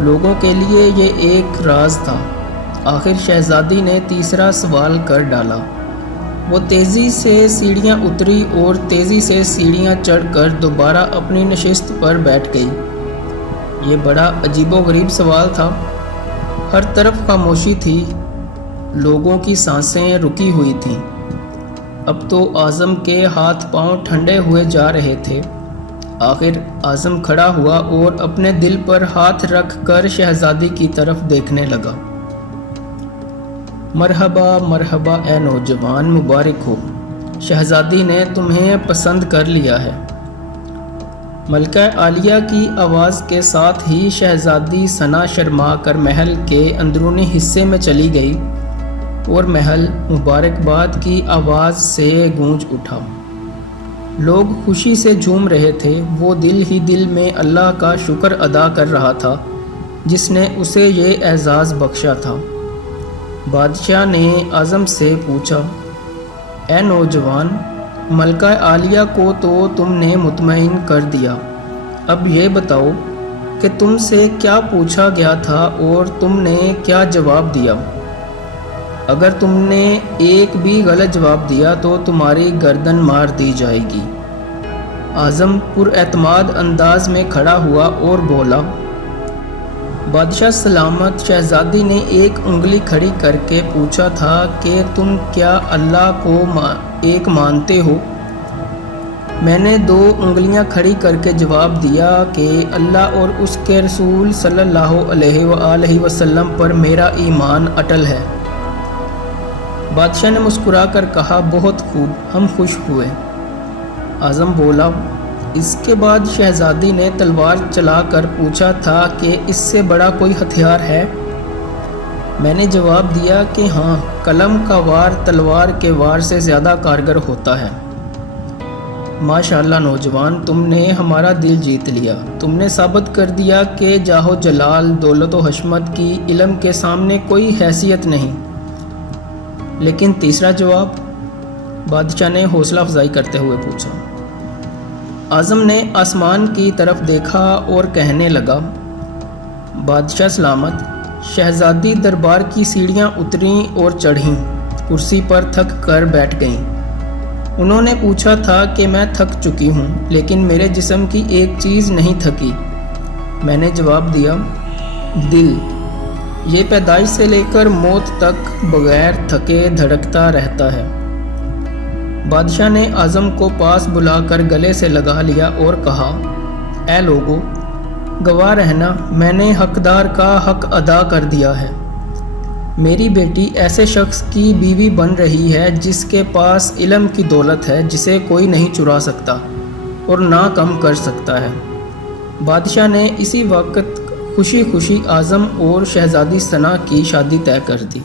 لوگوں کے لیے یہ ایک راز تھا۔ آخر شہزادی نے تیسرا سوال کر ڈالا۔ وہ تیزی سے سیڑھیاں اتری اور تیزی سے سیڑھیاں چڑھ کر دوبارہ اپنی نشست پر بیٹھ گئی۔ یہ بڑا عجیب و غریب سوال تھا۔ ہر طرف خاموشی تھی، لوگوں کی سانسیں رکی ہوئی تھیں۔ اب تو اعظم کے ہاتھ پاؤں ٹھنڈے ہوئے جا رہے تھے۔ آخر اعظم کھڑا ہوا اور اپنے دل پر ہاتھ رکھ کر شہزادی کی طرف دیکھنے لگا۔ مرحبا مرحبا اے نوجوان، مبارک ہو، شہزادی نے تمہیں پسند کر لیا ہے۔ ملکہ عالیہ کی آواز کے ساتھ ہی شہزادی ثنا شرما کر محل کے اندرونی حصے میں چلی گئی اور محل مبارکباد کی آواز سے گونج اٹھا۔ لوگ خوشی سے جھوم رہے تھے۔ وہ دل ہی دل میں اللہ کا شکر ادا کر رہا تھا جس نے اسے یہ اعزاز بخشا تھا۔ بادشاہ نے اعظم سے پوچھا، اے نوجوان، ملکہ عالیہ کو تو تم نے مطمئن کر دیا، اب یہ بتاؤ کہ تم سے کیا پوچھا گیا تھا اور تم نے کیا جواب دیا؟ اگر تم نے ایک بھی غلط جواب دیا تو تمہاری گردن مار دی جائے گی۔ اعظم پر اعتماد انداز میں کھڑا ہوا اور بولا، بادشاہ سلامت، شہزادی نے ایک انگلی کھڑی کر کے پوچھا تھا کہ تم کیا اللہ کو ایک مانتے ہو؟ میں نے 2 انگلیاں کھڑی کر کے جواب دیا کہ اللہ اور اس کے رسول صلی اللہ علیہ وآلہ وسلم پر میرا ایمان اٹل ہے۔ بادشاہ نے مسکرا کر کہا، بہت خوب، ہم خوش ہوئے۔ اعظم بولا، اس کے بعد شہزادی نے تلوار چلا کر پوچھا تھا کہ اس سے بڑا کوئی ہتھیار ہے؟ میں نے جواب دیا کہ ہاں، قلم کا وار تلوار کے وار سے زیادہ کارگر ہوتا ہے۔ ماشاءاللہ نوجوان، تم نے ہمارا دل جیت لیا۔ تم نے ثابت کر دیا کہ جاہ و جلال، دولت و حشمت کی علم کے سامنے کوئی حیثیت نہیں۔ لیکن تیسرا جواب؟ بادشاہ نے حوصلہ افزائی کرتے ہوئے پوچھا۔ اعظم نے آسمان کی طرف دیکھا اور کہنے لگا، بادشاہ سلامت، شہزادی دربار کی سیڑھیاں اتریں اور چڑھیں، کرسی پر تھک کر بیٹھ گئیں۔ انہوں نے پوچھا تھا کہ میں تھک چکی ہوں، لیکن میرے جسم کی ایک چیز نہیں تھکی۔ میں نے جواب دیا، دل، یہ پیدائش سے لے کر موت تک بغیر تھکے دھڑکتا رہتا ہے۔ بادشاہ نے اعظم کو پاس بلا کر گلے سے لگا لیا اور کہا، اے لوگو، گواہ رہنا، میں نے حقدار کا حق ادا کر دیا ہے۔ میری بیٹی ایسے شخص کی بیوی بن رہی ہے جس کے پاس علم کی دولت ہے جسے کوئی نہیں چرا سکتا اور نہ کم کر سکتا ہے۔ بادشاہ نے اسی وقت خوشی خوشی اعظم اور شہزادی ثنا کی شادی طے کر دی۔